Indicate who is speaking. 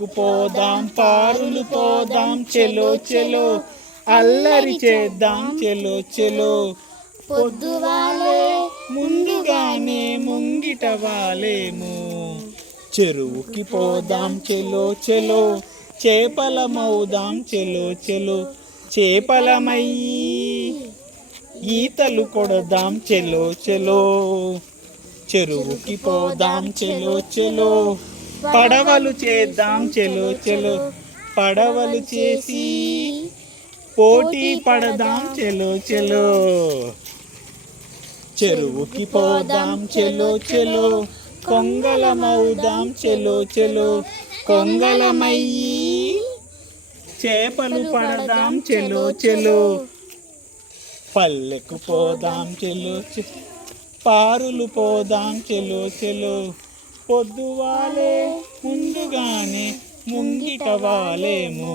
Speaker 1: పల్లెకు పోదాం పారులు పోదాం చెలో చెలో. అల్లరి చేద్దాం చెలో చెలో.
Speaker 2: పొద్దువాలే
Speaker 1: ముందుగానే ముంగిట వాలేము. చెరువుకి పోదాం చెలో చెలో. చేపలమవుదాం చెలో చెలో. చేపలమయ్యి ఈతలు కొడదాం చెలో చెలో. చెరువుకి పోదాం చెలో చెలో. పడవలు చేద్దాం చెలో చెలో. పడవలు చేసి పోటీ పడదాం చెలో చెలో. చెరువుకి పోదాం చెలో చెలో. కొంగలమవుదాం చెలో చెలో. కొంగలమయ్యి చేపలు పడదాం చెలో చెలో. పల్లెకు పోదాం చెలో పారులు పోదాం చెలో చెలో. పొద్దువాలే ముంగిట వాలేము.